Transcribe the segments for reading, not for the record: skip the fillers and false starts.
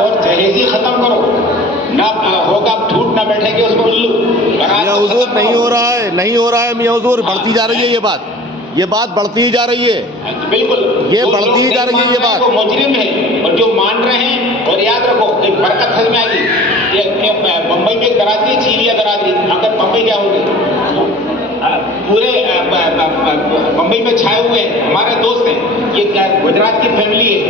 और जहेजी खत्म करो, ना होगा झूठ ना बैठेगी उसमें उल्लू। मियां हुजूर नहीं हो रहा है, नहीं हो रहा है मियां हुजूर, बढ़ती जा रही है ये बात बढ़ती ही जा रही है, बिल्कुल ये बढ़ती ही जा रही है ये बात। वो मुजरिम है, और जो मान रहे हैं, और याद रखो एक बरकत हज में आएगी। ये बम्बई में एक बरादरी, चीलिया बरादरी, अगर बम्बई क्या होगी, पूरे बम्बई में छाए हुए हैं, हमारे दोस्त हैं, ये गुजरात की फैमिली है,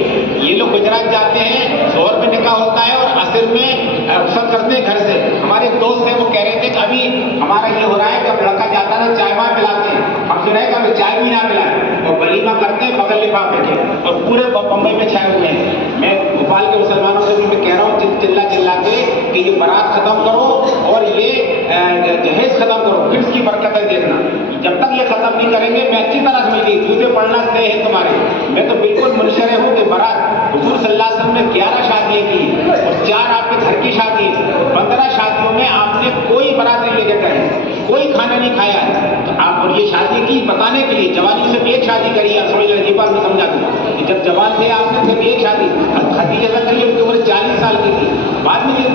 ये लोग गुजरात जाते हैं, जोहर में निकाह होता है और असर में रुखसत करते हैं घर से। हमारे एक दोस्त हैं, वो कह रहे थे कि अभी हमारा ये हो रहा है कि अब लड़का जाता है चाय वाय पिलाते हैं, हम सुना है कि हमें चाय भी ना पिलाए और वलीमा करते हैं बगल लिफाफे के, और पूरे बम्बई में छाए हुए हैं। मैं भोपाल के मुसलमानों से भी मैं कह रहा हूँ चिल्ला चिल्ला के कि ये बारात खत्म करो और ये जहेज खत्म करो, फिर इसकी बरकतें देखना। जब तक ये खत्म नहीं करेंगे, मैं अच्छी तरह समझ गई, जूते पढ़ना तय है तुम्हारे। मैं तो बिल्कुल मुनशर हूँ कि बारात हुजूर सल्लल्लाहु अलैहि वसल्लम ने 11 शादियाँ की और 4 आपके घर की शादी, 15 शादियों में आपने कोई बारात नहीं लेके गए, कोई खाना नहीं खाया है। तो आप और ये शादी की बताने के लिए, जवानी से भी एक शादी करी है, समझ लीजिए, बात में समझा दूँ कि जब जवान थे आपने सिर्फ एक शादी खदीजा से करी, उनकी उम्र 40 साल की थी, बाद में ये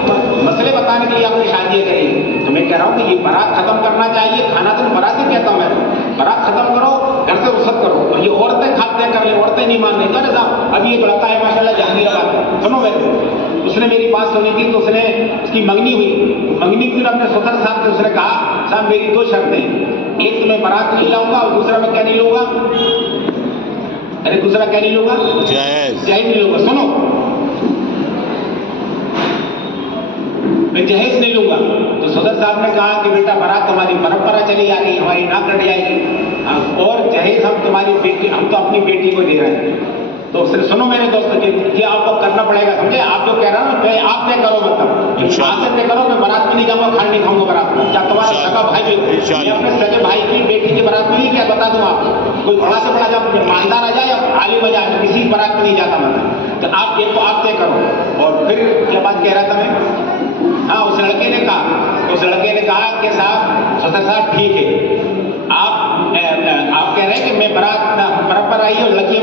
मसले बताने के लिए आपने शादियाँ करी। तो मैं कह रहा हूँ कि ये बारात खत्म करना चाहिए, खाना तो बारात ही कहता हूँ मैं, बारात खत्म करो, घर से रुखसत करो, और ये औरतें खाते कर ले, औरतें नहीं मान रही। अरे साहब अभी एक लड़का है माशाल्लाह जहांगीराबाद, सुनो मेरे, उसने मेरी बात सुनी थी, तो उसने उसकी मंगनी हुई, मंगनी फिर अपने सुथर साहब से उसने कहा साहब मेरी 2 शर्तें, एक तो मैं बारात नहीं लाऊंगा और दूसरा मैं क्या नहीं लूंगा, अरे दूसरा क्या नहीं लूंगा, जहेज नहीं लूंगा। सुनो, मैं जहेज नहीं लूंगा। तो सदर साहब ने कहा कि बेटा बारात हमारी परंपरा चली आ रही, हमारी नाक कट जाएगी, और जहेज हम तुम्हारी बेटी, हम तो अपनी बेटी को दे रहे हैं। तो उसने सुनो मेरे दोस्तों, ये आपको करना पड़ेगा, समझे? आप जो कह रहे हो ना, आप तय करो, मतलब आज से तय करो, मैं बारात में नहीं जाऊंगा, खाना नहीं खाऊंगा बारात में। क्या तुम्हारा सगा भाई भी, मैं अपने सगे भाई की बेटी की बारात में नहीं, क्या बता दूं आपको, कोई बड़ा से बड़ा जब ईमानदार आ जाए या आलिम आ जाए, किसी की बारात में नहीं जाता मतलब। तो आप ये तो आप तय करो। और फिर क्या बात कह रहा था मैं, हाँ, उस लड़के ने कहा कि साहब सदर साहब ठीक है, आप कह रहे हैं कि मैं बारात परंपरा आई और लड़की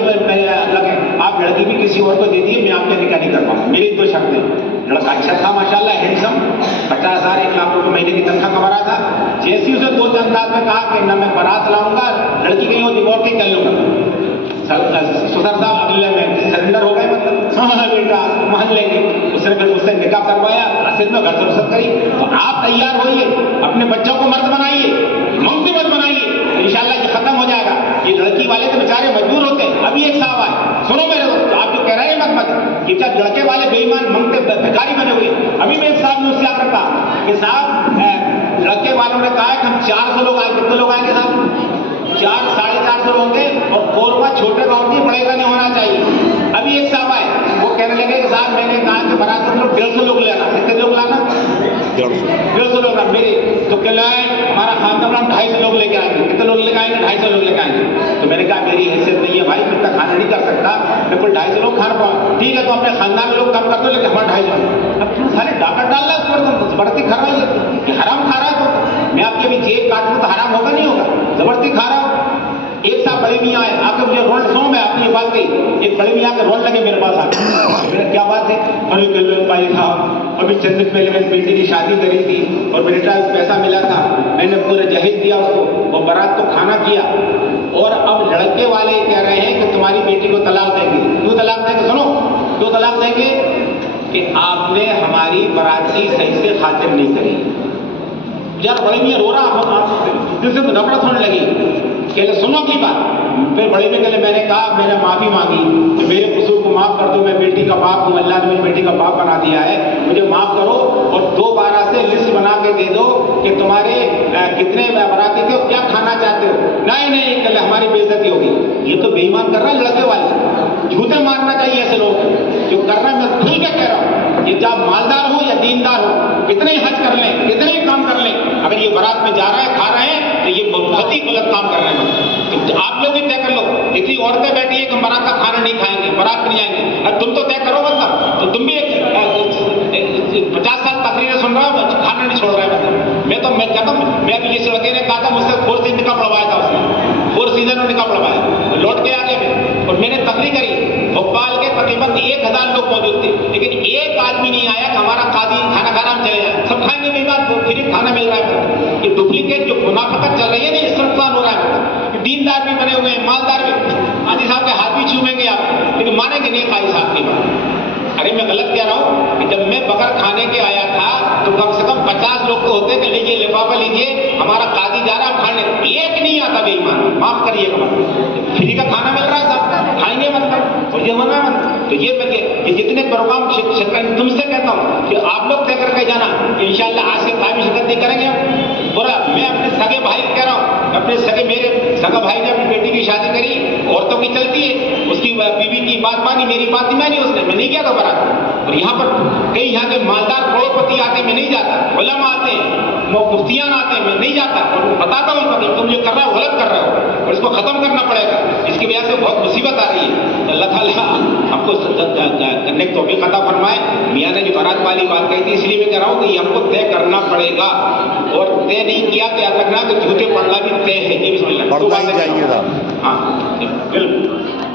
लगे, आप लड़की भी किसी और को दे दिए, मैं आपके निकाह नहीं कर पाऊंगा। मेरी 2 शर्तें, लड़का अच्छा था माशाल्लाह, हैंडसम, 50,000 1 लाख रुपए महीने की तनख्वाह कमा रहा था। जैसे उसे 2 अंदाज में कहा कि न मैं बारात लाऊंगा, लड़की कहीं और दिमाग के कर लूंगा, सुधर साहब अगले में सरेंडर हो गए, मतलब हाँ बेटा मान लेंगे। उसने फिर उससे निकाह करवाया, असल में घर से रुखसत करी। तो आप तैयार होइए, अपने बच्चों को मर्द बनाइए, मंगती मत बनाइए, इंशाल्लाह ये खत्म हो जाएगा। ये लड़की वाले तो बेचारे मजबूर होते हैं। अभी एक साहब आए, सुनो मेरे दोस्त, आप जो कह रहे हैं मत कि क्या लड़के वाले बेईमान मंगते भिखारी बने हुए। अभी मैं एक साहब ने उससे आप रखा कि साहब लड़के वालों ने कहा कि हम 400 लोग आए, कितने लोग आएंगे साहब, 400 साढ़े 400 होंगे, और कोरबा छोटे गांव की, बड़े का नहीं होना चाहिए। अभी एक साहब आए, वो कहने लगे कि साहब मैंने कहा कि बारात में 150 लोग लेना, कितने लोग लाना, 150 लोग लाना मेरे, तो कहलाए हमारा खानदान हम 250 लोग लेके आएंगे, कितने लोग लेके आएंगे, 250 लोग लेके आएंगे। तो मैंने कहा मेरी हैसियत नहीं है भाई, मैं इतना खाना नहीं कर सकता, मैं कोई 250 लोग खाना पाऊँ, ठीक है तो अपने खानदान में लोग कम कर दो, लेकिन हमारा 250। अब तुम सारे डाका डाल रहा है उस पर, बढ़ती खा रहा है, ये हराम खा रहा है। तो मैं आपकी अभी जेब काटूँ तो हराम होगा नहीं होगा, जबरदस्ती खा रहा हूँ। एक साहब बड़े मियाँ आए, आके मुझे रोल सुनो, मैं आपकी ये बात कही, एक बड़े मियाँ के रोल लगे मेरे पास आके, क्या बात है, अरे भाई साहब अभी चंद दिन पहले मेरी बेटी की शादी करी थी और मेरे पास पैसा मिला था, मैंने पूरा जहेज दिया उसको और बारात को खाना किया, और अब लड़के वाले कह रहे हैं कि तुम्हारी बेटी को तलाक देंगे। क्यों तलाक देंगे, सुनो क्यों तलाक देंगे, कि आपने हमारी बारात की सही से खातिर नहीं करी। यार बड़े मियाँ रो रहा, दिल से तो नफरत होने लगी। कहले सुनो की बात, फिर बड़े में कहले मैंने कहा, मैंने माफी मांगी कि मेरे कसूर को माफ कर दो, मैं बेटी का बाप हूँ, अल्लाह ने मुझे बेटी का बाप बना दिया है, मुझे माफ करो, और 2-12 से लिस्ट बना के दे दो कि तुम्हारे कितने बराती थे और क्या खाना चाहते हो। नहीं कहले हमारी बेइज्जती होगी। ये तो बेईमान कर रहा है लड़के वाले, झूठे मारना चाहिए ऐसे लोग जो कर रहे हैं। मैं खुल के कह रहा हूँ, ये जब मालदार हो या दीनदार हो, कितने ही हज कर लें, कितने ही काम कर लें, अगर ये बारात में जा रहा है, खा रहे हैं, तो ये बहुत ही गलत काम कर रहे हैं। तो आप लोग भी तय कर लो, इतनी औरतें बैठी है कि बारात का खाना नहीं खाएंगे, बारात नहीं आएंगे, अब तुम तो तय करो, मतलब तो तुम भी 50 साल तकरीरें सुन रहा हो, खाना नहीं छोड़ रहा है। मतलब मैं कहता हूँ, मैं अभी जिस लड़के ने कहा था मुझसे 4 सीजन निकाह पढ़वाया था, उसने 4 सीजन में निकाह पढ़वाया, लौट के आ गए, और मैंने तकरीर करी, भोपाल के तकरीबन 1000 लोग मौजूद थे, लेकिन एक मुनाफिकत चल रही है नहीं, इसका नुकसान हो रहा है। मतलब दीनदार भी बने हुए हैं, मालदार भी, काजी साहब के हाथ भी छूमेंगे आप, लेकिन मानेंगे नहीं काजी साहब की बात। अरे मैं गलत कह रहा हूँ कि जब मैं बकर खाने के आया था तो कम से कम 50 लोग तो होते कि लीजिए लिफाफा लीजिए, हमारा काजी जा रहा है खाने, एक नहीं आता बेईमान, माफ करिएगा, मतलब फ्री का खाना मिल रहा है सब खाएंगे, मतलब और ये मना मत। तो ये जितने प्रोग्राम तुमसे कहता हूँ कि आप लोग तय करके जाना, इंशाल्लाह आज से कायम शिरकत नहीं करेंगे। पूरा मैं अपने सगे भाई कह रहा हूँ, अपने सगे मेरे सगा भाई ने अपनी बेटी की शादी करी, औरतों की चलती है, उसकी बीवी की बात मानी, मेरी बात नहीं मानी उसने, मैं नहीं गया था बारात। और यहाँ पर कई यहाँ के मालदार करोड़पति आते, मैं नहीं जाता, उलमा आते हैं, मुफ्तियान आते हैं, मैं नहीं जाता, और बताता हूँ उनको तुम जो कर रहे हो गलत कर रहे हो और इसको खत्म करना पड़ेगा, इसकी वजह से बहुत मुसीबत आ रही है। अल्लाह ताला हमको करने की तौफीक अता फरमाए। मियाँ ने जो बारात वाली बात कही थी, इसलिए मैं कह रहा हूँ कि हमको तय करना पड़ेगा, और तय नहीं किया तो याद रखना कि जूते पड़ना भी तय है। ये भी समझ लेना, पड़ना ही चाहिए था। हाँ बिल्कुल।